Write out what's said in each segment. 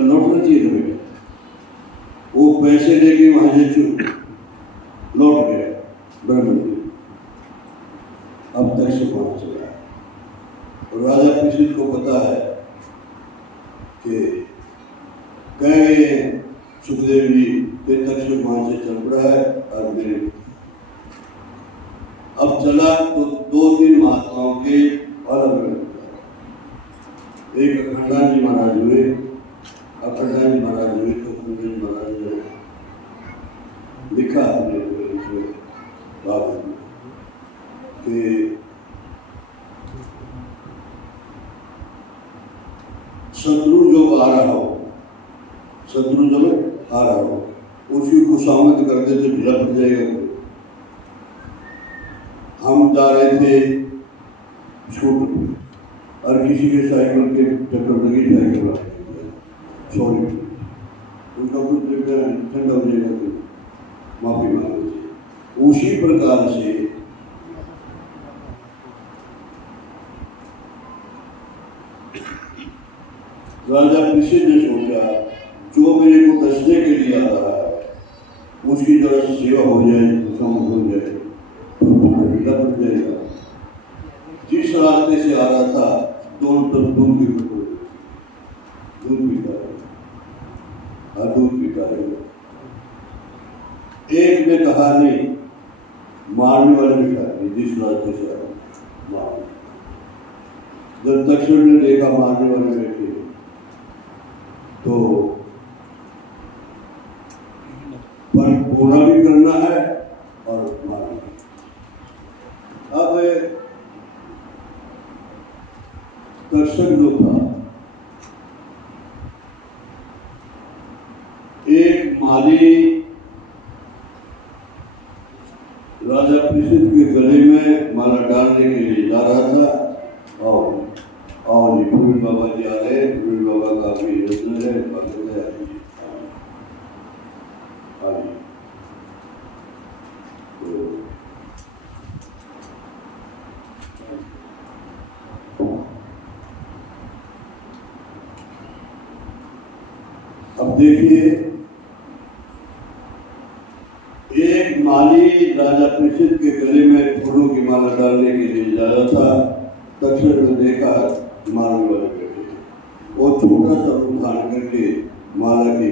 लौटना चाहिए था बेटा। वो पैसे लेके वहां से लौट गया ब्रह्म जी। अब तक से पहुंच चला है और राजा पृथ्वी को पता है कि कह गए सुखदेव जी के तक से वहां से चल पड़ा है और मेरे अब चला तो 2-3 महात्माओं के अलग अलग, एक अखंडानंद जी महाराज हुए, अखंडानंद जी महाराज हुए तो अखंडानंद जी महाराज ने लिखा अपने बात में कि शत्रु जो आ रहा हो, शत्रु जब आ रहा हो उसकी खुशामद करते तो ढीला पड़ जाएगा। हम जा रहे थे छूट और किसी के साइकिल के चक्कर लगी, साइकिल सॉरी उनका कुछ ठंडा हो जाएगा तो माफी मांगे थे। उसी प्रकार से राजा पृथ्वी ने सोचा जो मेरे को दसने के लिए आ रहा है उसकी जरा सेवा हो जाए, हो जाए तो ढीला पड़ जाएगा। जिस रास्ते से आ रहा था दोनों तरफ दूध की दूध पीता है और दूध पीता है। एक ने कहा नहीं, मारने वाले ने कहा नहीं, जिस रास्ते से आ रहा मार। जब दक्षिण ने देखा मारने वाले बैठे तो पर पूरा भी करना है और मारना। अब दर्शक जो था एक माली राजा पृथ्वी के गले में माला डालने के लिए जा रहा था और जी पूरी बाबा जी आ रहे, पूरी बाबा का भी योजना है, अब देखिए एक माली राजा पृथ्वी के गले में फूलों की माला डालने के लिए जा रहा था। दक्षिण में देखा मारने वाले बैठे और छोटा सा रूप धारण करके माला की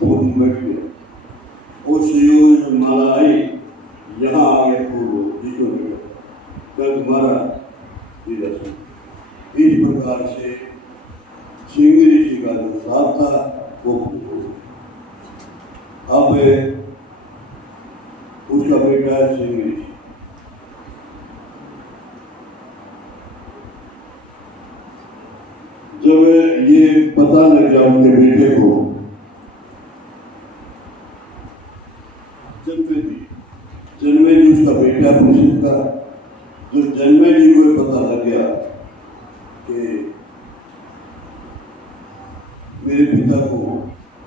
फूल बैठ गया। उस योग माला आई, यहाँ आ गया फूल जिसमें कल तुम्हारा इस प्रकार से सिंह ऋषि का जो साथ था वो अब उसका बेटा है सिंह ऋषि। जब ये पता लग गया उनके बेटे को, जन्मे जी उसका बेटा पृथ्वी का, जब जन्मे जी को पता लग गया कि मेरे पिता को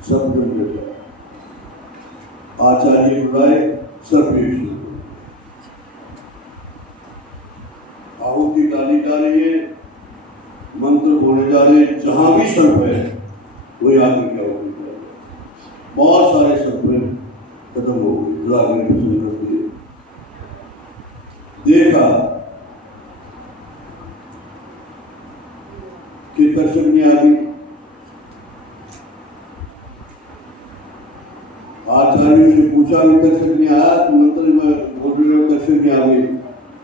सब मिल गया, आचार्य बुलाए, सब आहुति डाली जा रही है, मंत्र बोले जा रहे, जहां भी सर्प है वही आगे क्या हो गया। बहुत सारे सर्प खत्म हो गए। देखा कि दर्शक ने आ गई, आचार्य से पूछा भी दर्शक ने आया तो मंत्र में बोल रहे हो दर्शक ने आ गई।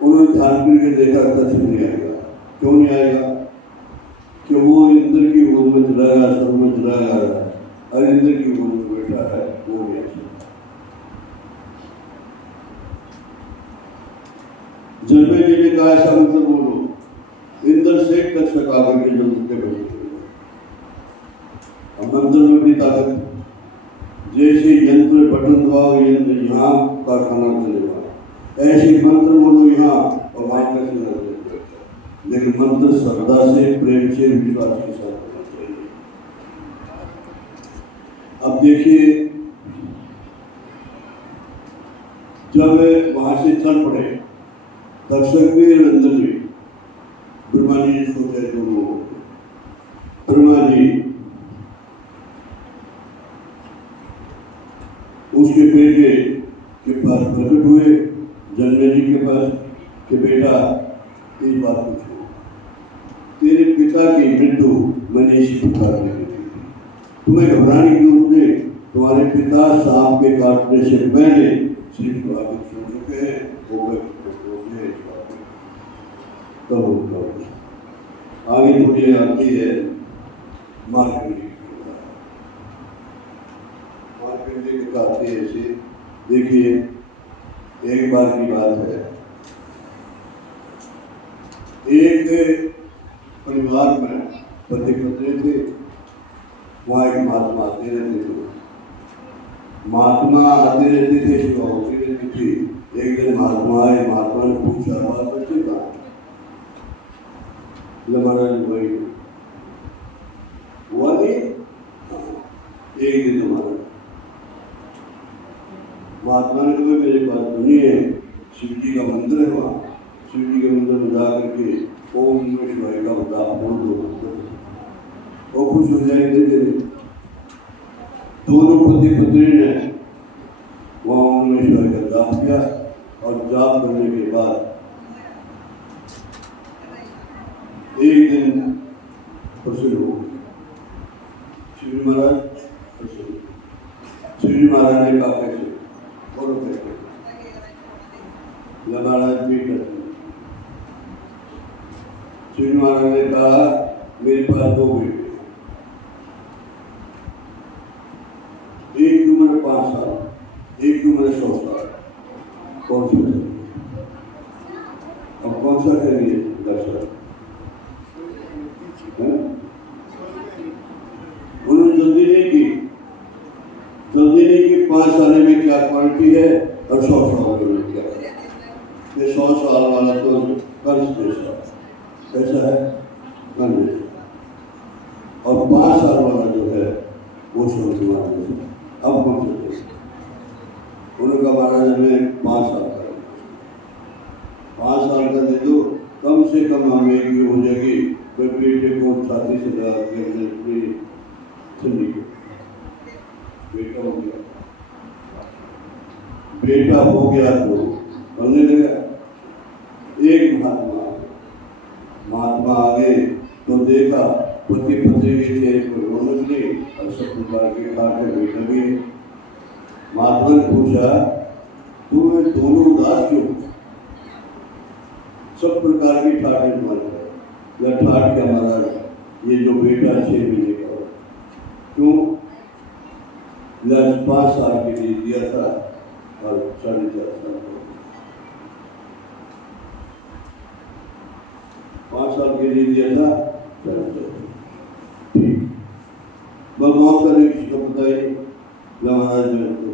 उन्होंने ध्यान करके देखा दर्शक नहीं आएगा। क्यों नहीं आएगा? कि वो इंद्र की गोद में चलाया, स्वर्ग में चलाया और इंद्र की गोद में बैठा है, वो नहीं आ सकता। जन्मे जी ने कहा ऐसा मंत्र बोलो, इंद्र से दर्शक आकर के जन्म के बैठे। मंत्र में अपनी ताकत, जैसे यंत्र बटन दबाओ यंत्र यहाँ कारखाना चलेगा, ऐसे मंत्र बोलो यहाँ और वहां का चला। लेकिन मंत्र श्रद्धा से, प्रेम से, विश्वास के साथ होना चाहिए। अब देखिए जब वहां से चल पड़े दर्शक भी और अंदर भी ब्रह्मा जी सोचे दोनों पिता की मृत्यु मैंने इसी प्रकार की थी। तुम्हें घबराने की जरूरत नहीं, तुम्हारे पिता सांप के काटने से पहले सिर्फ आगे सुन चुके हैं, वो तब आगे थोड़ी आती है मार्केटिंग कहते हैं ऐसे। देखिए एक बार की बात है, एक परिवार में पति पत्नी थे, वहाँ एक महात्मा आते रहते थे, महात्मा आते रहते थे, सेवा होती रहती थी। एक दिन महात्मा आए, महात्मा ने पूछा बात बच्चे कहाँ? महाराज वही हुआ नहीं, एक दिन तुम्हारा महात्मा ने कहा मेरे पास सुनिए, शिव जी का मंदिर है, वहाँ शिव जी के मंदिर में जा करके ओम नमः शिवाय का जाप बोल दो, वो खुश हो जाएंगे। दोनों पति पत्नी ने वहाँ ओम नमः शिवाय का जाप किया और जाप करने के बाद एक दिन प्रसन्न हो शिवजी महाराज प्रसन्न। शिवजी महाराज ने कहा कैसे बोलो कैसे? महाराज भी करते। शिवजी महाराज ने कहा मेरे पास दो बेटे, एक की उम्र 5 साल, एक की उम्र 100 साल, कौन सा अब कौन सा करेंगे? 10 साल। उन्होंने जल्दी नहीं की, 5 साल में क्या क्वालिटी है और 100 साल में क्या है। 100 साल वाला तो कर्ज जैसा कैसा है, और 5 साल वाला जो है वो सोचवान जैसा। अब कौन सा? उन्होंने महाराज में 5 साल का 5 साल का दे दो, कम से कम हमें एक हो जाएगी। बेटे को छाती से लगा के ठंडी बेटा हो गया, बेटा हो गया तो बनने लगा। एक महात्मा आगे तो देखा पति पत्नी के चेहरे पर रौनक नहीं और सब प्रकार के खाटे बेटा भी। महात्मा ने पूछा तुम्हें दोनों उदास क्यों? सब प्रकार की ठाटे तुम्हारे ठाट के हमारा ये जो बेटा 6 महीने का हो, क्यों? 5 साल के लिए दिया था और 4.5 साल 5 साल के लिए दिया था 4.5। ठीक भगवान का नहीं किसी को बताइए, महाराज ने तो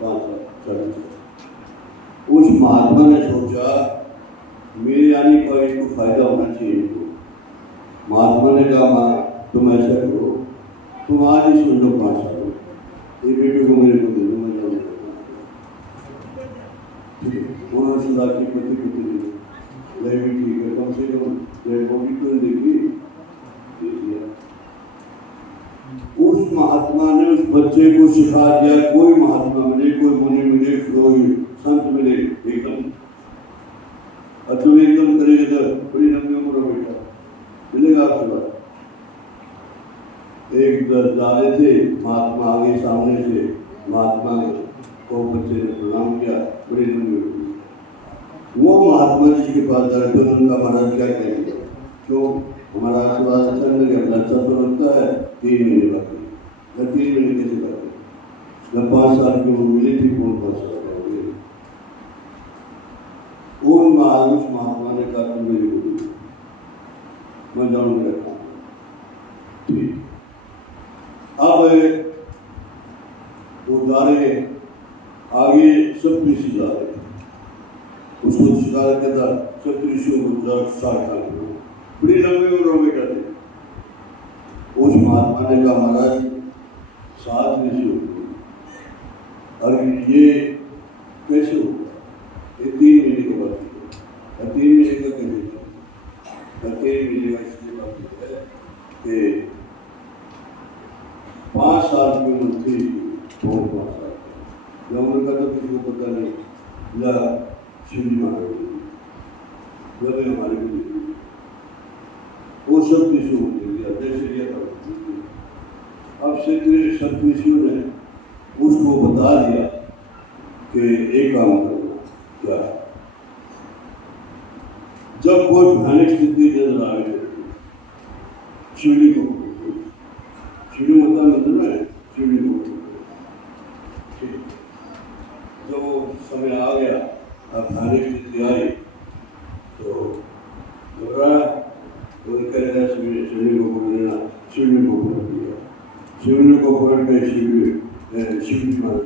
5 साल 4.5। उस महात्मा ने सोचा मेरे आने का इनको फायदा होना चाहिए इनको। महात्मा ने कहा माँ तुम ऐसा करो, तुम आज ही सुन लो 5 साल ये बेटे को मेरे को दे दो, मैं जाऊँगा। उन्होंने सुधा की पति पति भी ठीक है, कम से कम बॉडी तो देखी। उस महात्मा ने उस बच्चे को सिखा दिया, कोई महात्मा मिले, कोई मुनि मिले, कोई संत मिले, एकदम और तुम एकदम करेंगे तो बड़ी लंबी उम्र बेटा मिलेगा आपसे बात। एक दादे थे, महात्मा आगे सामने से महात्मा को बच्चे ने प्रणाम किया, बड़ी लंबी उम्र। वो महात्मा जी के पास जाए तो उनका महाराज क्या कहेंगे, क्यों हमारा आशीर्वाद अच्छा नहीं लगे, अच्छा तो लगता है 3 महीने बाकी, 3 महीने कैसे बाकी, 5 साल की उम्र मिली थी, कौन 5 साल का हो गया। उस महात्मा ने कहा तुम मेरी बोली मैं जाऊंगा ठीक। अब वो जा रहे आगे सब ऋषि जा रहे, उसको शिकार के था सब ऋषियों को बड़ी लंबी उम्र में करते। उस महात्मा ने कहा महाराज 7 ऋषि हो गए और ये कैसे होगा, ये 3 महीने के बाद 3 महीने का कैसे 3 महीने का इसलिए बात है कि 5 साल की उम्र थी, 5 साल उम्र का तो किसी को पता नहीं। या शिवजी महाराज हमारे भी वो सप्तऋषि को दे दिया, जैसे दिया था। अब सप्तऋषियों ने उसको बता दिया कि एक काम करना, क्या जब कोई भयानक स्थिति नजर आए शिवलिंग को, शिवलिंग होता नजर में, शिवलिंग को जो समय आ गया, अब भयानक स्थिति आई तो घबराया, तो कह शिवलिंग को पकड़ लेना, शिवलिंग को पकड़ दिया, शिवलिंग को पकड़ के शिवजी महाराज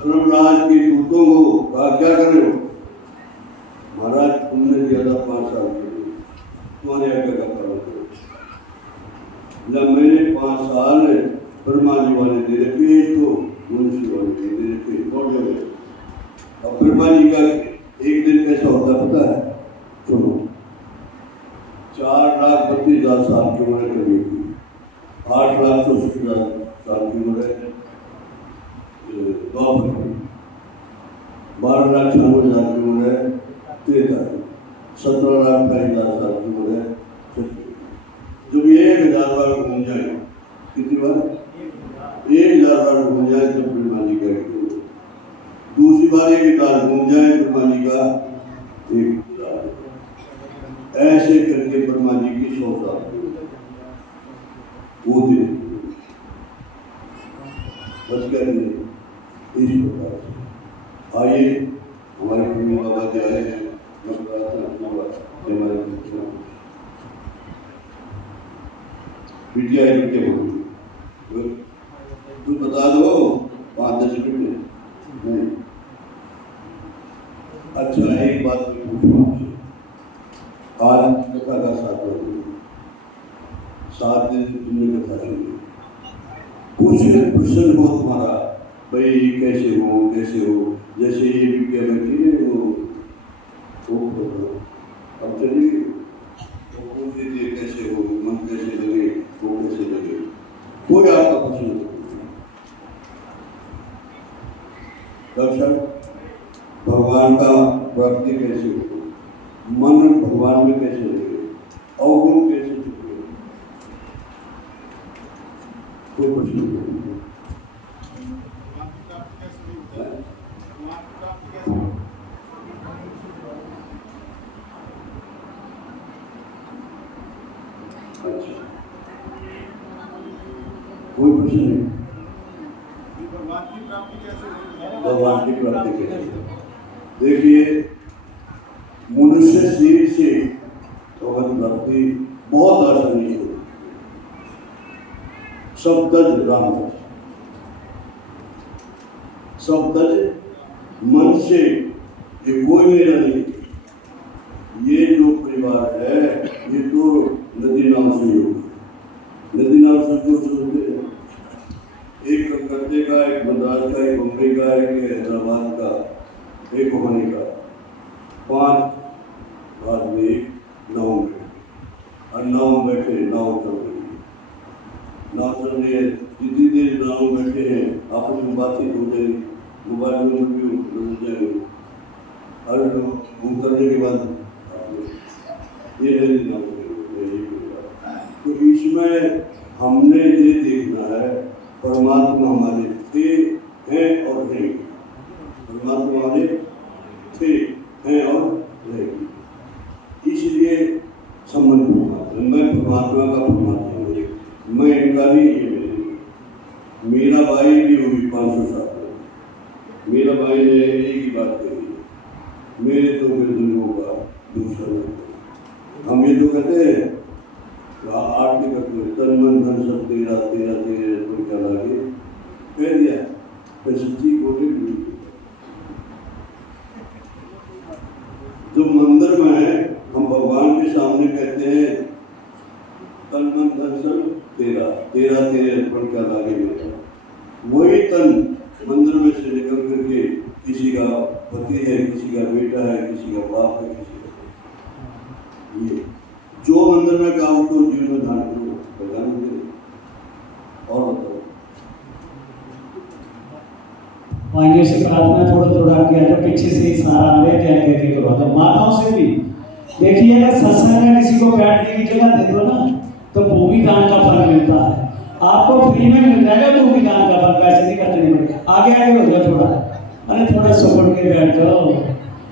धर्मराज के दूतों को कहा क्या कर रहे हो? महाराज तुमने दिया था 5 साल के लिए, तुम्हारे आज्ञा का पालन करो। जब मैंने 5 साल ब्रह्मा जी वाले दे रखे तो मनुष्य वाले दे रखे, लौट जाओगे। अब ब्रह्मा जी का एक दिन कैसा होता है पता है? सुनो, 4,32,000 साल की उम्र करनी थी, 8,64,000 साल की उम्र है 12,96,000 की उम्र है 13, 17,28,000 साल की उम्र है 36। जब 1,000 बार घूम जाए, कितनी बार? 1,000 बार घूम जाए जब ब्रह्मा जी का, दूसरी बार 1,000 घूम जाए ब्रह्मा जी का 1,000, ऐसे करके ब्रह्मा जी की 100 साल वो दिन बच गए। इस प्रकार से आइए हमारे पुण्य बाबा जी आए हैं, पीटीआई तुम बता दो 5-10 मिनट नहीं। अच्छा एक बात मैं पूछूं आपसे, आज कथा का 7 दिन तुमने कथा सुनी, कुछ प्रश्न हो तुम्हारा भाई कैसे हो, जैसे ये विज्ञा बैठी है वो अब चलिए तो पूछ लीजिए कैसे हो, मन कैसे लगे, वो कैसे लगे, कोई आपका प्रश्न नहीं। दर्शन भगवान का प्राप्ति कैसे हो, मन भगवान में कैसे लगे, अवगुण कैसे छूटे, कोई प्रश्न नहीं। कोई प्रश्न नहीं। भगवान की प्राप्ति कैसे? देखिए मनुष्य शरीर से भगवान प्राप्ति बहुत आसानी से, शब्दज राम, शब्दज मन से, ये कोई मेरा नहीं, ये जो परिवार है ये तो नदी नाव से योग, नदी नाव से जो समझते हैं, एक कलकत्ते का, एक मद्रास का, एक बम्बई का, एक हैदराबाद का, एक वहानी का, 5 आदमी एक नाव में, और नाव में बैठे, नाव चल रही है, नाव चल रही है, जितनी देर नाव में बैठे हैं आपस में बातचीत हो जाएगी, मोबाइल में भी हो जाएगी, और घूम करने के बाद ये नदी नाव। तो इसमें हमने ये देखना है परमात्मा हमारे थे, हैं और रहेंगे, परमात्मा हमारे थे, हैं और रहेंगे, इसलिए संबंध परमात्मा, मैं परमात्मा का परमात्मा हूँ, मैं इनका नहीं, ये मेरा भाई भी हुई 500 साल, मेरा भाई ने एक ही बात कही, मेरे तो फिर दुनिया का दूसरा, हम ये तो कहते हैं आरती करते हैं, तन मन धन सब तेरा तेरा तेरे तो क्या लागे, कह दिया फिर सच्ची कोटि जो मंदिर में है, हम भगवान के सामने कहते हैं तन मन धन सब तेरा तेरा तेरे अर्पण क्या लागे मेरा, वही तन मंदिर में से निकल करके किसी का पति है, किसी का बेटा है, किसी का बाप है, किसी का, ये जो मंदिर में काम को जीवन में धारण करो भगवान दे। और पांडे से प्रार्थना थोड़ा किया, जो पीछे से इशारा आ रहा है क्या करवा दो, माताओं से भी देखिए अगर सत्संग में किसी को बैठने की जगह दे दो ना तो भूमि दान का फल मिलता है। आपको फ्री में मिल जाएगा भूमि दान का फल, पैसे नहीं खर्चने पड़ेंगे। आगे आगे हो जाओ थोड़ा, अरे थोड़ा सपोर्ट के बैठ जाओ।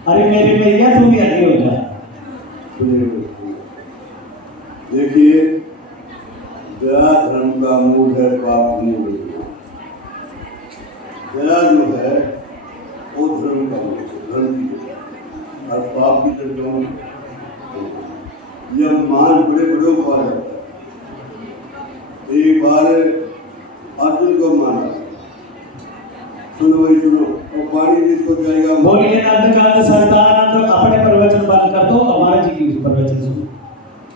अरे मेरे भैया तू भी आगे हो जा। देखिए, दया धर्म का मूल है, पाप मूल है। दया जो है वो धर्म का मूल है, धर्म की जड़। और पाप की जड़ जो है, यह मान बड़े बड़े को आ जाता है। एक बार अर्जुन को माना, सुनो भाई सुनो, और पानी जिसको जाएगा बोलिए नंदकांत सरदार अपने प्रवचन बंद कर दो, हमारे जी की प्रवचन सुनो।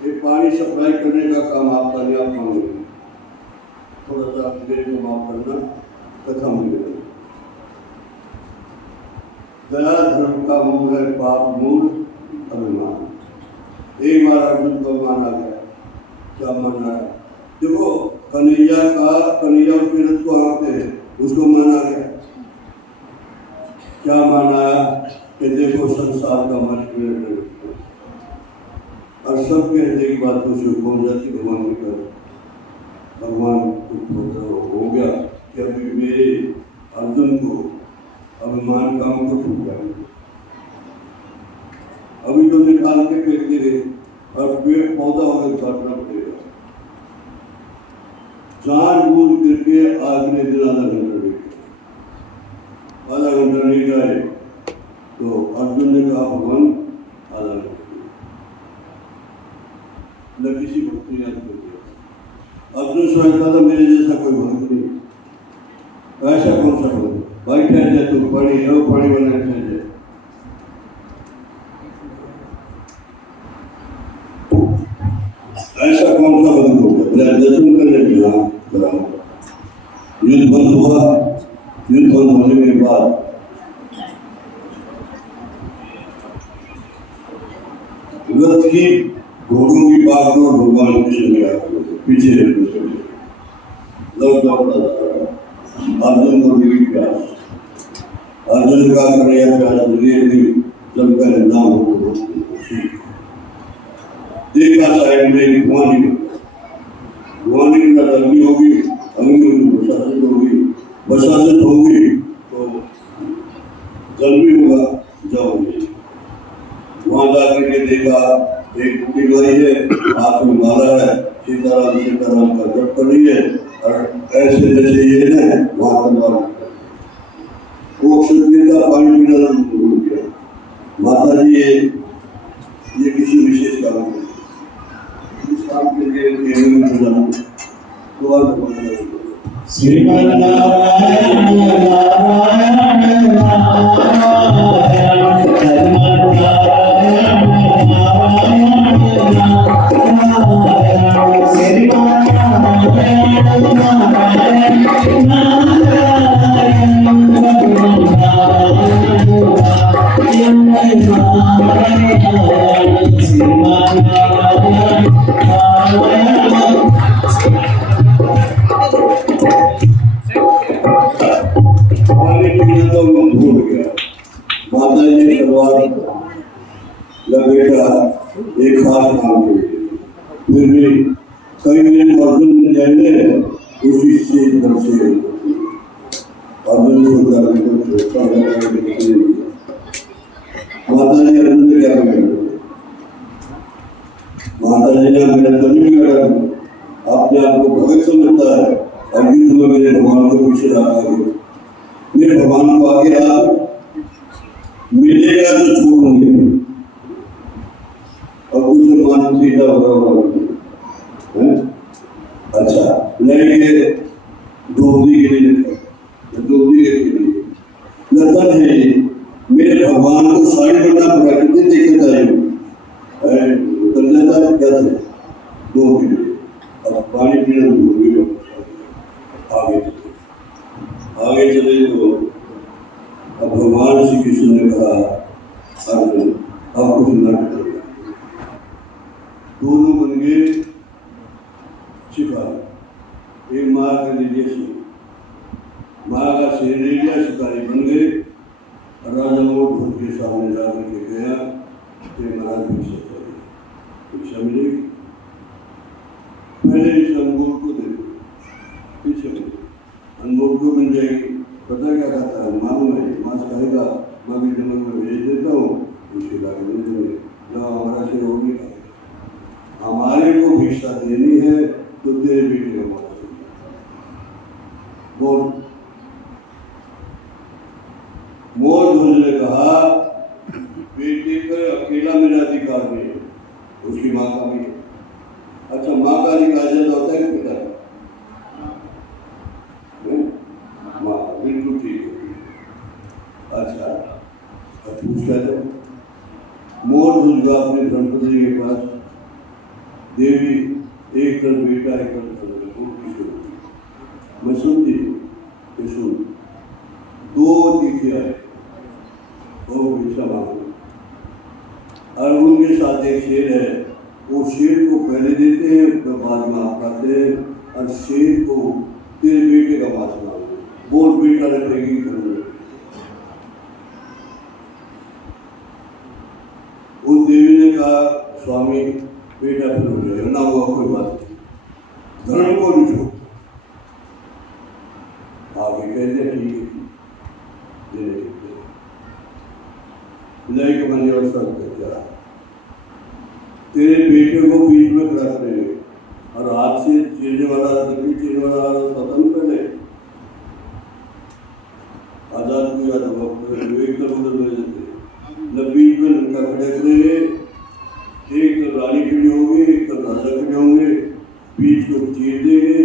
ये पानी सप्लाई करने का काम आपका नहीं, आप मांगे थोड़ा सा देर में माफ करना, कथा मिलेगा। दया धर्म का मूल है, पाप मूल अभिमान। एक बार अर्जुन को माना गया, क्या माना है? देखो कन्हैया उसके रथ को हाँकते हैं, उसको माना गया। क्या माना कि देखो संसार का मर्ज और सब कहने की बात तो शुरू हो जाती भगवान की तरफ। भगवान हो गया कि अभी मेरे अर्जुन को अभिमान का मुकुट हो गया, अभी तो निकाल के फेंक दे गए और पेड़ पौधा होकर काटना पड़ेगा। जानबूझ करके अगले दिन आधा घंटा नहीं जाए तो अर्जुन ने कहा भगवान आधा घंटा न किसी भक्त ने याद कर दिया। अर्जुन सोचता था मेरे जैसा कोई भक्त नहीं, ऐसा कौन सा भक्त? भाई ठहर जाए, तू पानी वाला ठहर जाए। ऐसा कौन सा बंद हो गया? मेरा दर्शन करने के यहाँ कराओ। युद्ध बंद हुआ। युद्ध बंद होने के बाद रथ की घोड़ों की बागडोर भगवान कृष्ण ने पीछे अर्जुन को मिली प्यास। अर्जुन का कन्हैया प्यास जब का नाम हो देखा साइड में भगवान की अग्नि होगी, बसासित होगी, बसासित होगी तो जल भी होगा, जाओगे। वहां जाकर के देखा एक बुढ़ी भाई है, हाथ में माला है, सीताराम का जप कर रही है और ऐसे जैसे ये है वहां तलवार वो क्षत्रिय का पानी पीना भूल गया। माता जी ये किसी विशेष कारण है, इस काम के लिए श्रीमन नारायण नारायण माता जी ने तलवार लपेटा एक खास काम के लिए, फिर भी कई दिन अर्जुन ने जाने उसी से दर से अर्जुन को माता जी अर्जुन ने क्या किया? माता जी ने मेरा तो नहीं बिगाड़ा, अपने आप को भगत समझता है और युद्ध में मेरे भगवान को पीछे रखा, मेरे भगवान को आगे रहा, मिलेगा तो छोड़ूंगे और उसे मान सीधा होगा। अच्छा लेंगे द्रौपदी के लिए, द्रौपदी के लिए लतन है मेरे भगवान को साड़ी बनना पड़ा, कितने दिक्कत आई कर जाता है क्या थे दो के लिए। अब पानी पीना भूल गए, आगे चले तो अब भगवान श्री कृष्ण ने कहा अर्जुन अब कुछ न करेगा। दोनों बन गए शिकारी, एक माँ का लीजिए सिंह, माँ का सिंह ले लिया, शिकारी बन गए। राजा वो ढूंढ के सामने जाकर के गया कि महाराज पीछे भिक्षा मिलेगी। पहले इस अनमोल को दे दो, पीछे अनमोल को मिल जाएगी। पता क्या कहता है, मालूम है मांस खाएगा, मैं भी जन्म में भेज देता हूँ, उसके बाद मिल जाएंगे ना, हमारा से हो नहीं खाएगा। हमारे को भिक्षा देनी है तो तेरे बेटे का मांस बोल। मोर ध्वज ने कहा, बेटे पर अकेला मेरा अधिकार नहीं है, उसकी माँ का भी है। अच्छा, माँ का अधिकार ज्यादा होता है कि पिता का? माँ, बिल्कुल ठीक है। अच्छा, अब पूछ कहते मोर ध्वज का अपने धर्मपति के पास, देवी एक कर बेटा एक कर मैं सुनती कि सुन, दो तीखे आए और भिक्षा मांगे, और उनके साथ एक शेर है, वो शेर को पहले देते हैं तो बाद में आप खाते हैं, और शेर को तेरे बेटे का मांस मांगे, बोल बेटा रखेगी। उस देवी ने कहा, स्वामी बेटा फिर हो जाएगा ना, हुआ कोई बात नहीं, धर्म को नहीं छोड़। आगे कहते ठीक है, नहीं के मन और सब क्या तेरे बेटे को बीच में खड़ा करेंगे, और हाथ से चीरने वाला चीरने वाला पतन पहले आजाद को याद एक उधर ले जाते न, बीच में लड़का खड़े करेंगे, एक तो रानी खड़ी होंगे, एक तो राजा खड़े होंगे, बीच को चीर देंगे,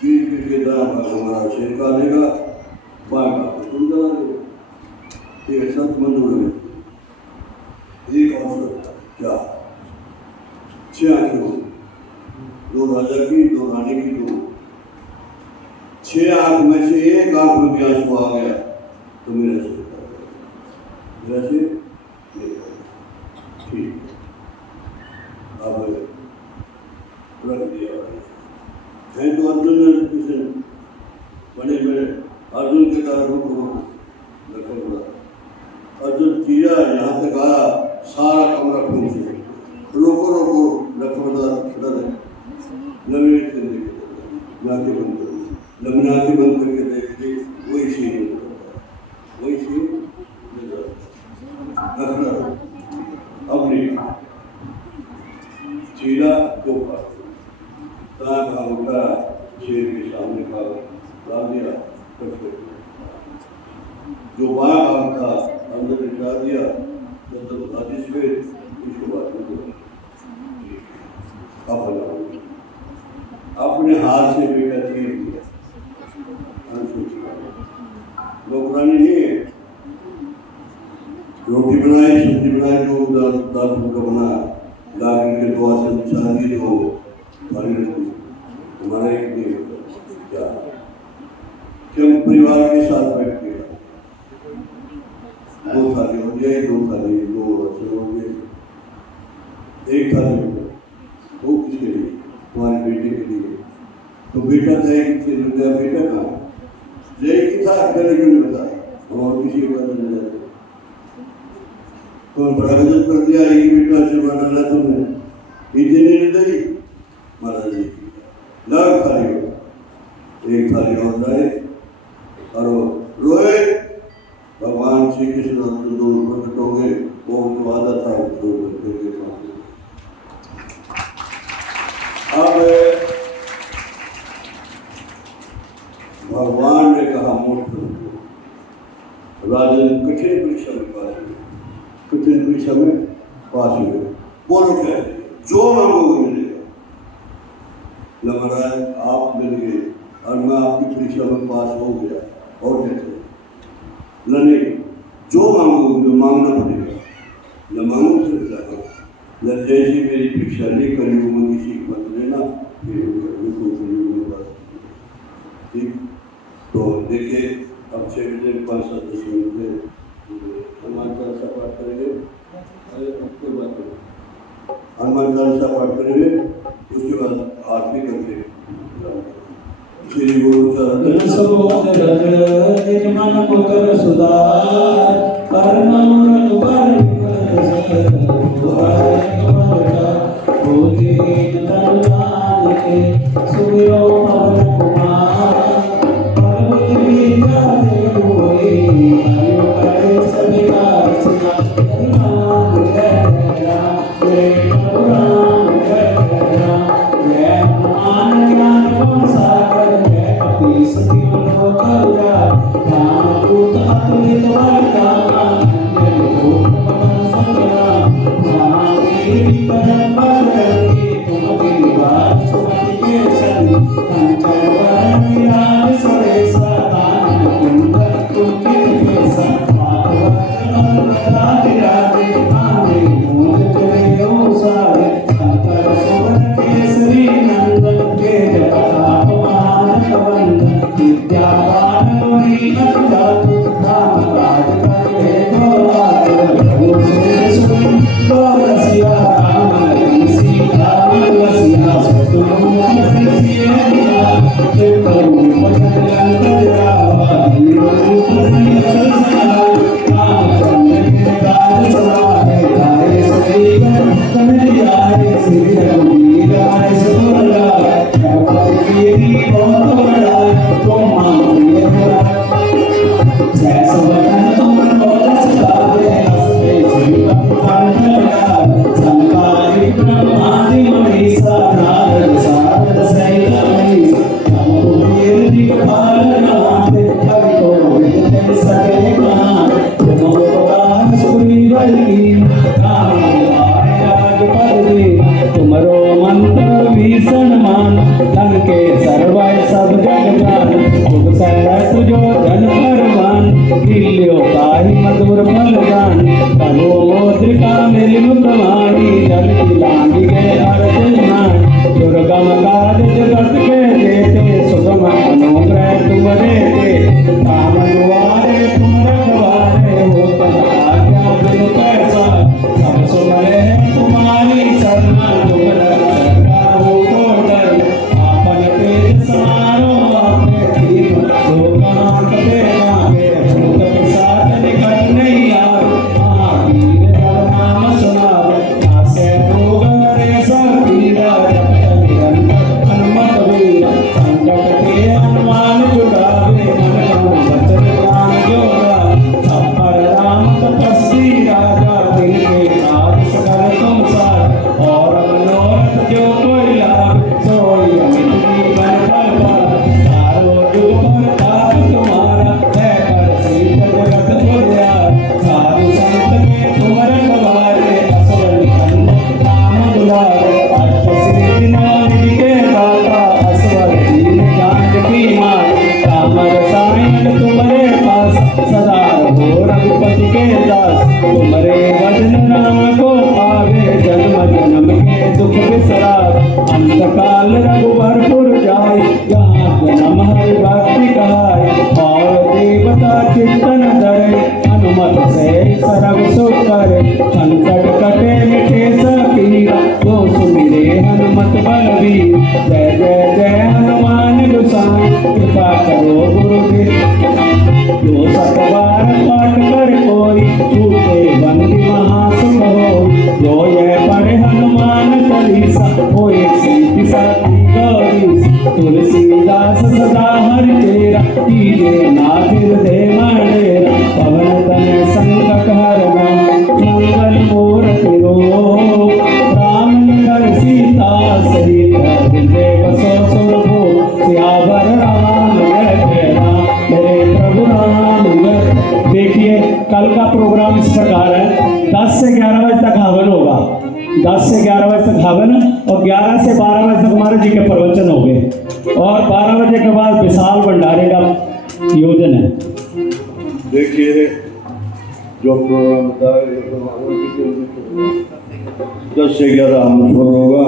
चीर करके दाएं भाग हमारा शेर का देगा, बाएं भाग तुम जला देगा। एक सत मंजूर है। एक और क्या, 6 आंखें होंगी, 2 राजा की, 2 रानी की, 2। 6 आंख में से एक आंख में भी आंसू आ गया तो मेरा शेर का देगा, मेरा शेर ठीक। अब रख दिया है तो अर्जुन ने बड़े बड़े अर्जुन के कारण को रखा, अर्जुन चीरा यहाँ तक आया, सारा कमरा खून से रोको रोको रखा नवीन से नाके बंद कर, नवीन आँखें बंद करके देखते वही सीन, वही सीन अपनी चीरा को का उठा, शेर के सामने का डाल दिया, जो बाया भाग था अंदर निकाल दिया, मतलब आदिश में उसके बाद अपने हाथ से बेटा चीर दिया। नौकरानी नहीं है, रोटी बनाई, सब्जी बनाई, जो दाल फुल्का बनाया, ला करके दुआ से बिछा दिए, तो हमारा एक नहीं क्या, हम परिवार के साथ बैठ के 2 थाली हो गया, 2 थाली, 2 रसोई हो गए, 1 थाली हो गया, वो किसके लिए? तुम्हारे बेटे के लिए। तो बेटा जाएगी, बेटा कहाँ जाएगी था, अकेले क्यों नहीं बताया, और किसी के पास नहीं जाते। तो बड़ा गजब कर दिया, एक बेटा आशीर्वाद डाला तुमने, इतनी नहीं दी महाराज जी, लग थाली हो, 1 थाली और लाए, और रोए भगवान श्री कृष्ण दोनों प्रकट हो गए, वो उनको आदत था अब भगवान ने कहा मूर्ख राजन कठिन परीक्षा में पास हुए, कठिन परीक्षा में पास हुए, बोलो क्या जो मांगोगे मिलेगा। महाराज आप मिल गए और मैं आपकी परीक्षा में पास हो गया, और कहते लड़े जो मांगोगे तो मांगना पड़ेगा, न मांगो फिर जाओ, न जैसी मेरी परीक्षा नहीं करी वो मैं किसी की मत लेना, ठीक। तो देखिए अब 6 बजे 5-7 मिनट में हनुमान चालीसा पाठ करेंगे, कोई बात नहीं, हनुमान चालीसा पाठ करेंगे, उसके बाद आरती करके श्री गुरु चरण सुधार खोजे तन जान के सुमिरो पवन कुमार पर्वत विद्या दे हुए आयु करे सभी का रचना राम जय राम जय राम जय राम जय हनुमान ज्ञान गुण सागर जय कपि सती लोक उजागर रामदूत अतुलित बल धामा अंजनी पुत्र पवन संग्राम महावीर विक्रम बजरंगी तुम्हारी दीवार सुमति के संग कंचन वरण विराज सुरेशा कानन कुंडल कुंचित केसा हाथ वज्र गदा विराजे आंधे मूंज जनेऊ सारे शंकर सुवन केसरी नंदन तेज प्रताप महाजगवंदन विद्यावान गुणी अतुलत राम काज करे गो रसिया राम सीता रसिया सतुमुख सिया जय प्रभु भजन लंकर रावा हीरो रूप रामचंद्र के राज सवारे आए सदैव कन्हैया श्री रघुवीर आए सुरलाए रघुपति बहुत बड़ा तुम मांगे जैसा वचन तुम बोलस गावे हंसते श्रीपति कंठ लगावे संकारि ब्रह्मादि मनीषा नारद सारद सहित मनीषा रघुवीर दिखपाल नहाते कवि कोविद जन सके कहाते तुम उपकार सुग्रीव की राम दुआरे राजपद दे तुमरो मंत्र भीषण मान लंके सर्वै सब जग जान तुम सहस जो जन परमान दिल्यो ताहि मधुर फल जान करो मोद्रिका मेरी मुख माही जल की लांगी गए अर्थ मान दुर्गम काज जगत के देते सुगम अनुग्रह तुम्हारे दे काम दुआरे तुम रखवारे हो तन आज्ञा बिनु पैसा सब सुमरे तुम्हारी शरणा तुम रक्षा हो को डर आपन तेज समारो आपने दीप लोकांत पे मांगे भूत पिशाच निकट नहीं आवे वीर नाम सुनावे आसे रोग हरे सब पीड़ा जपत निरंतर हनुमत वीर संकट के हनुमान जुड़ावे मन को वचन ज्ञान जोड़ा सब पर राम तपस्वी राजा दिल के राज सकल तुम साथ और मनोरथ जो कोई लाभ सोई अमित जीवन फल पार तारो जुग प्रताप तुम्हारा है कर सीत जगत उजियार साधु संत के तुम रखवारे असुर निकंदन राम दुलारे अष्ट सिद्धि नवनिधि के दाता असवर दीन जानकी मात राम रसायन तुम्हारे पास सदा रहो रघुपति के दास तुम्हारे भजन राम को पावे जन्म जन्म के दुख बिसराय अंत काल रघुबरपुर जाय जहाँ जन्म हरि भक्ति कहाय और देवता चिंतन धरे हनुमत से सरग सुख करे संकट कटे मिटे सब पीरा जो सुमिरे हनुमत बलवीर जय जय जय हनुमान गोसाई कृपा करो गुरुदेव जो सतबार पाठ कर कोई छूटे बंदी महासुख होई जो यह पढ़े हनुमान चालीसा होए सीति साथी गौरी तुलसीदास सदा हरि तेरा कीजे नाथिर दे मणेरा पवन तनय संकट हरना मंगल मूर्ति रूप राम निकर सीता सहित हृदय बसो सुरभो सियावर राम जय राम मेरे प्रभु राम जय। देखिए कल का प्रोग्राम इस प्रकार है 10 से 11 बजे तक हवन होगा 10 से 11 बजे तक हवन और 11 से 12 बजे तक हमारे जी के प्रवचन हो गए और 12 बजे के बाद विशाल भंडारे का योजन है। देखिए जो प्रोग्राम था 10 से 11 हवन होगा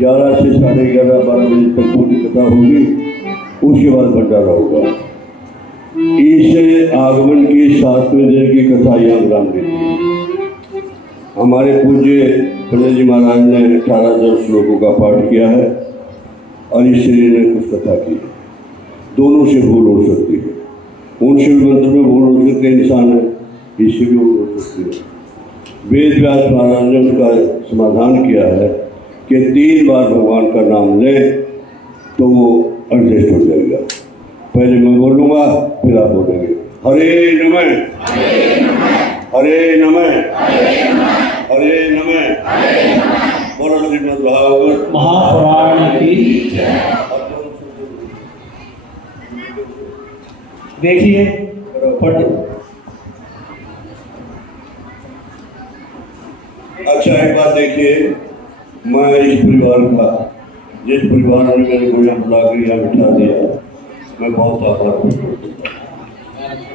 11 से 11:30 12 बजे तक पूरी कथा होगी उसके बाद भंडारा होगा। इस आगमन की 7वें दिन की कथा यहाँ विराम देती है। हमारे पूज्य पंडित जी महाराज ने 18 श्लोकों का पाठ किया है और इस शरीर ने कुछ कथा की। दोनों से भूल हो सकती है, उनसे भी मंत्र में भूल हो सकती है, इंसान है इससे भी भूल हो सकती है। वेद व्यास महाराज ने उसका समाधान किया है कि 3 बार भगवान का नाम ले तो वो एडजस्ट हो जाएगा। पहले मैं बोलूँगा, फिर आप बोलेंगे। हरे नमः, हरे नमः, हरे नमः। बोलो श्रीमद् भागवत महापुराण की। देखिए अच्छा, एक बात देखिए, मैं इस परिवार का, जिस परिवार ने मेरे को यहाँ बुला कर यहाँ बिठा दिया, मैं बहुत आभार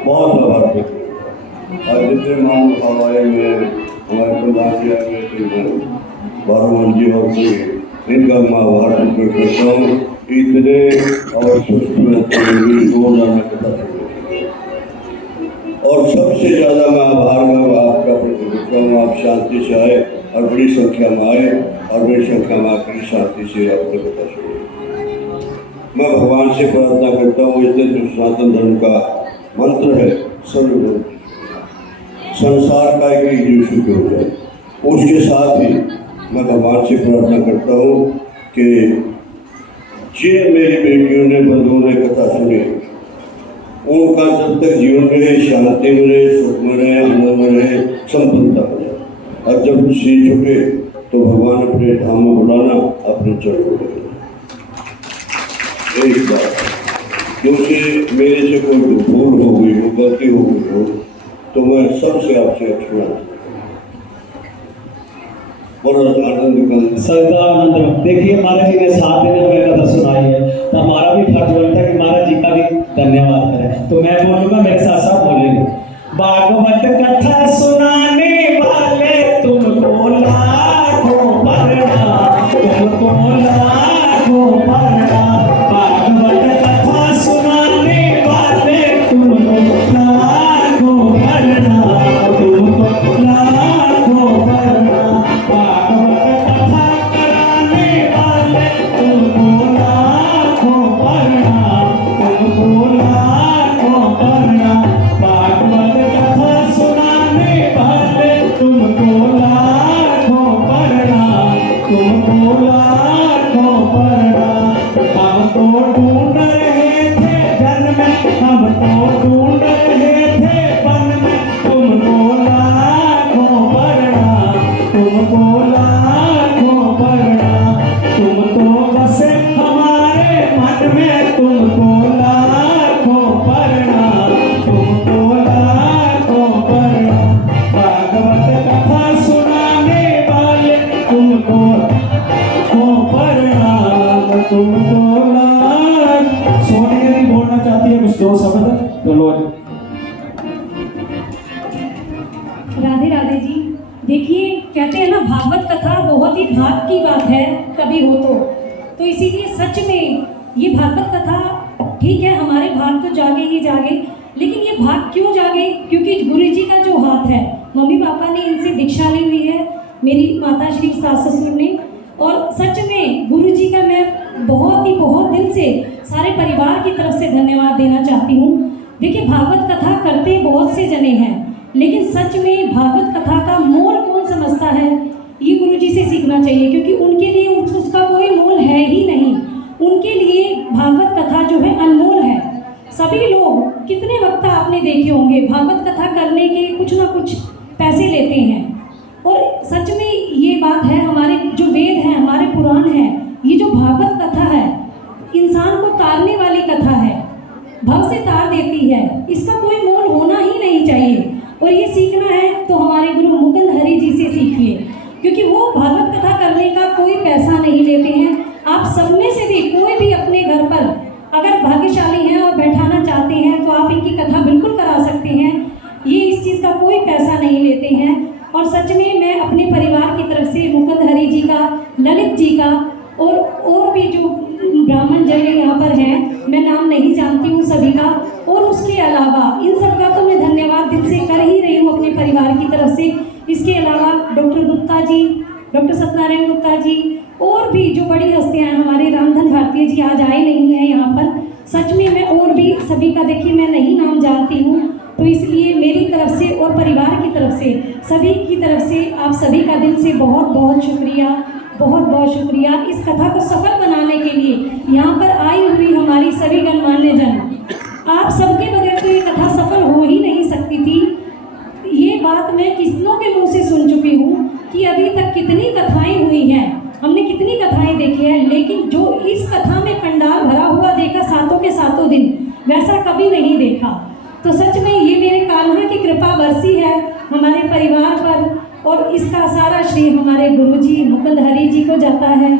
बहुत आभार और जितने मान भाव आए मैं हमारे प्रधान जी आए थे, बारूमल जी और इनका मैं आभार करता हूँ। इतने और और सबसे ज़्यादा मैं आभार में आपका प्रतिनिधित्व हूँ। आप शांति से आए और बड़ी संख्या में आए और बड़ी संख्या में आकर शांति से आपने बता सुने। मैं भगवान से प्रार्थना करता हूँ, इसलिए जो सनातन धर्म का मंत्र है सर्वधर्म संसार का एक यीशु के हो जाए, उसके साथ ही मैं भगवान से प्रार्थना करता हूँ कि जिन मेरी बेटियों ने बंधुओं ने कथा सुनी, उनका जब तक जीवन में शांति में रहे, सुख में रहे, आनंद में रहे, संपन्नता में रहे, और जब सी झुके तो भगवान अपने धाम में बुलाना, अपने चरणों में एक बात। क्योंकि मेरे से कोई भूल हो गई हो, गलती हो गई हो, तो मैं सबसे आपसे क्षमा सदानंद। देखिए महाराज जी ने 7 दिन हमें कथा सुनाई है, तो हमारा भी फर्ज बनता है कि महाराज जी का भी धन्यवाद करें। तो मैं बोलूँगा, मेरे साथ साथ बोलेंगे। भागवत कथा सुनाने वाले तुमको लाखों प्रणाम, तुमको लाखों प्रणाम। भागवत कथा सुनाने वाले तुमको लाखों प्रणाम, तुमको लाखों प्रणाम। भागवत कथा कराने वाले तुमको लाखों प्रणाम, तुमको लाखों प्रणाम। भागवत कथा सुनाने वाले तुमको लाखों प्रणाम, तुमको लाखों प्रणाम। हम तो ढूंढ रहे थे जन में, हम तो ढूंढ रहे थे वन में, तुमको लाखों प्रणाम, तुमको लाखों प्रणाम। तुम तो बसे हमारे मन में, तुमको लाखों प्रणाम, तुमको लाखों प्रणाम। भागवत कथा सुनाने वाले तुमको लाखों प्रणाम, तुमको लाख। सोनिया जी बोलना चाहती है कुछ 2 शब्द, तो लो। राधे राधे जी। देखिए, कहते हैं ना, भागवत कथा बहुत ही भाग की बात है कभी हो तो इसीलिए सच में ये भागवत कथा, ठीक है हमारे भाग तो जागे ही जागे, लेकिन ये भाग क्यों जागे? क्योंकि गुरु जी का जो हाथ है, मम्मी पापा ने इनसे दीक्षा ली हुई है, मेरी माता श्री सास ससुर ने, और सच में गुरु जी का मैं बहुत दिल से सारे परिवार की तरफ से धन्यवाद देना चाहती हूँ। देखिए, भागवत कथा करते बहुत से जने हैं, लेकिन सच में भागवत कथा का मोल कौन समझता है, ये गुरु जी से सीखना चाहिए, क्योंकि उनके लिए उसका कोई मोल है ही नहीं। उनके लिए भागवत कथा जो है अनमोल है। सभी लोग, कितने वक्त आपने देखे होंगे, भागवत कथा करने के कुछ ना कुछ पैसे लेते हैं, और सच में ये बात है, हमारे जो वेद हैं, हमारे पुराण हैं, ये जो भागवत कथा है इंसान को तारने वाली कथा है, भव से तार देती है, इसका कोई मोल होना ही नहीं चाहिए। और ये सीखना है तो हमारे गुरु मुकुंद हरि जी से सीखिए, क्योंकि वो भागवत कथा करने का कोई पैसा नहीं लेते हैं। आप सब में से भी कोई भी अपने घर पर अगर भाग्यशाली हैं और बैठाना चाहते हैं तो आप इनकी कथा बिल्कुल करा सकते हैं। ये इस चीज़ का कोई पैसा नहीं लेते हैं। और सच में मैं अपने परिवार की तरफ से मुकुंद हरि जी का, ललित जी का, और भी जो ब्राह्मण जन यहाँ पर हैं, मैं नाम नहीं जानती हूँ सभी का, और उसके अलावा इन सब का तो मैं धन्यवाद दिल से कर ही रही हूँ अपने परिवार की तरफ से। इसके अलावा डॉक्टर गुप्ता जी, डॉक्टर सत्यनारायण गुप्ता जी, और भी जो बड़ी हस्तियाँ हैं, हमारे रामधन भारतीय जी आज आए नहीं हैं यहाँ पर। सच में मैं और भी सभी का, देखिए मैं नहीं नाम जानती हूँ, तो इसलिए मेरी तरफ से और परिवार की तरफ से, सभी की तरफ से आप सभी का दिल से बहुत बहुत शुक्रिया। बहुत बहुत शुक्रिया इस कथा को सफल बनाने के लिए यहाँ पर आई हुई हमारी सभी गणमान्य जन। आप सबके बगैर तो ये कथा सफल हो ही नहीं सकती थी। ये बात मैं कितनों के मुंह से सुन चुकी हूँ कि अभी तक कितनी कथाएं हुई हैं, हमने कितनी कथाएं देखी हैं, लेकिन जो इस कथा में पंडाल भरा हुआ देखा सातों के सातों दिन, वैसा कभी नहीं देखा। तो सच में ये मेरे कान्हा की कृपा बरसी है हमारे परिवार पर, और इसका सारा श्रेय हमारे गुरुजी मुकुंद हरि जी को जाता है।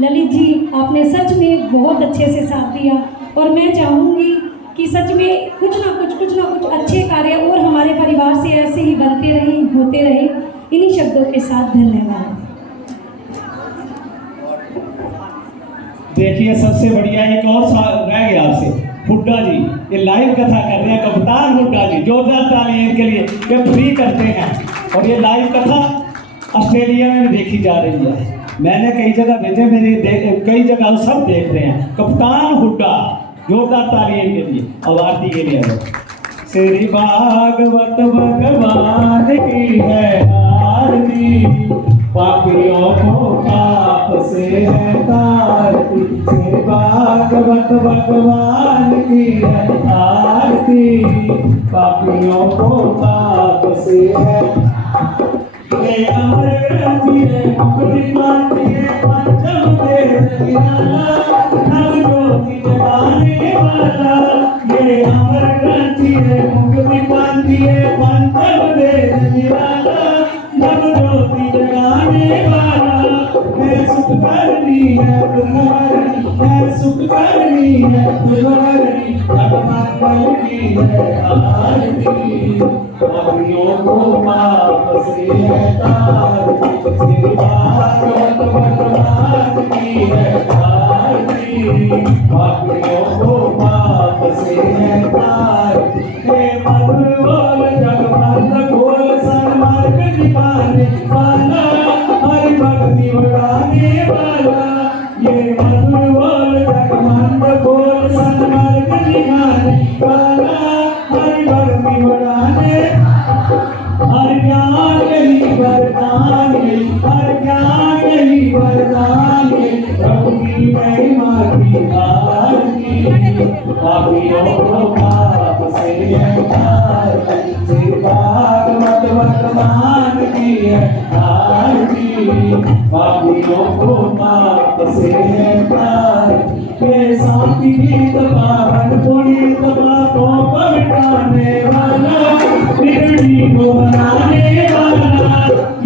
ललित जी, आपने सच में बहुत अच्छे से साथ दिया, और मैं चाहूँगी कि सच में कुछ ना कुछ अच्छे कार्य और हमारे परिवार से ऐसे ही बनते रहे, होते रहे। इन्हीं शब्दों के साथ धन्यवाद। देखिए, सबसे बढ़िया एक और रह गया आपसे, हुड्डा जी ये लाइव कथा कर रहे हैं, कप्तान हुड्डा जी, जोरदार तालियां इनके लिए, ये फ्री करते हैं। और ये लाइव कथा ऑस्ट्रेलिया में भी देखी जा रही है, मैंने कई जगह भेजे, कई जगह सब देख रहे हैं। कप्तान हुड्डा, जोरदार तालियां इनके लिए और आरती के लिए। श्री भागवत भगवान की है आरती, पापियों को पाप से है तारती। श्री भागवत भगवान की है आरती, पापियों को पाप से है। ये अमर ग्रंथि है मुक्ति पाती है, पंचम वेद निराला, नव ज्योति जगाने वाला। ये अमर ग्रंथि है मुक्ति पाती है, पंचम वेद निराला, नव ज्योति जगाने वाला। है सुख करनी है तुम्हारी, है सुख करनी है तुम्हारी, जगमंगल की है आरती, पापियों को पाप से है तारती। श्री भागवत भगवान की है आरती, पापियों को पाप से है तारती। हे मधुर बोल जगमंगल बोल, सन्मार्ग दिखाने वाला, हरि भक्ति बढ़ाने वाला। ये मधुर बोल जगमंगल बोल, सन्मार्ग दिखाने वाला, हरि भक्ति बढ़ाने। हर ज्ञान यही वरदान है, हर ज्ञान यही वरदान है, प्रभु की महिमा की आरती, पापियों को पाप से है तारती। श्री भागवत भगवान की है आरती, पापियों को पाप से है तारती। ये शांति गीत पावन पुनीत पापों को मिटाने वाला, बिगड़ी को बनाने वाला।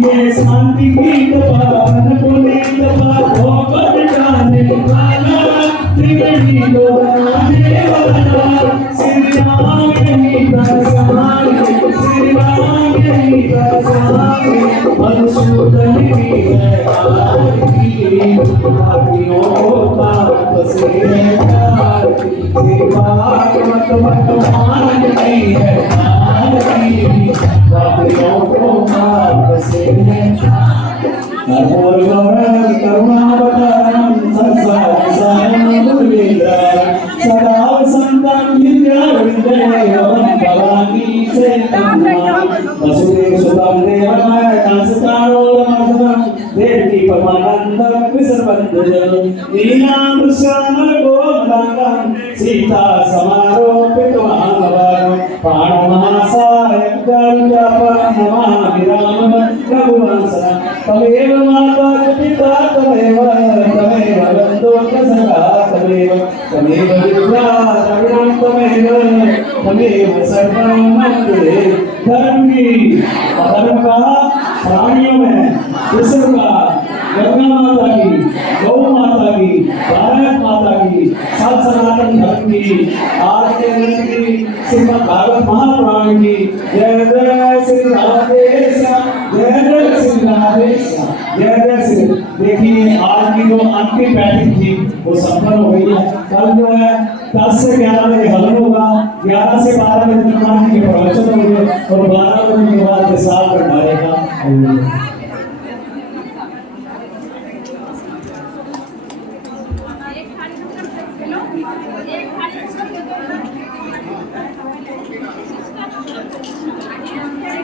ये शांति गीत पावन पुनीत पापों को मिटाने वाला, बिगड़ी को बनाने वाला। श्री राम यही बरसाने, श्री राम यही बरसाने, मधुसूदन की है आरती, पापियों को पाप से है तारती। श्री भागवत भगवान की है आरती, पापियों को पाप से है। करुणावतारम सत्सारम दुर्विग्रहं, सदा वसन्तं विद्याविद्यं भवानी से वसुदेव सुतं देवमय कांसकारोदमर्दनं, देवकी परमानंदं विसर्वन्तं, नीलां श्यामल गोमलांगं, सीता समारोपितवान्, प्राणनाशाय जपं नमामि रामं रघुवंशं। तमेव माता च पिता तमेव, तमेव बन्धो च सखा तमेव, तमेव विद्या द्रविणं तमेव, तमेव सर्वं मन्त्रे। धर्म की अधर्म का प्राणियों में, विष्णु का, गंगा माता की, गौ माता की, भारत माता की, सात सनातन धर्म की, आज के दिन की, श्रीमद् भागवत महापुराण की। जय जय श्री राधे श्याम, जय जय श्री राधे श्याम, जय जय श्री। देखिए, आज की जो अंतिम बैठक थी वो सफल हो गई है। कल जो है 10 से 11 बजे हवन होगा, 11 से 12 बजे हनुमान जी के प्रवचन होंगे, और 12 बजे के बाद विशाल भंडारे का। एक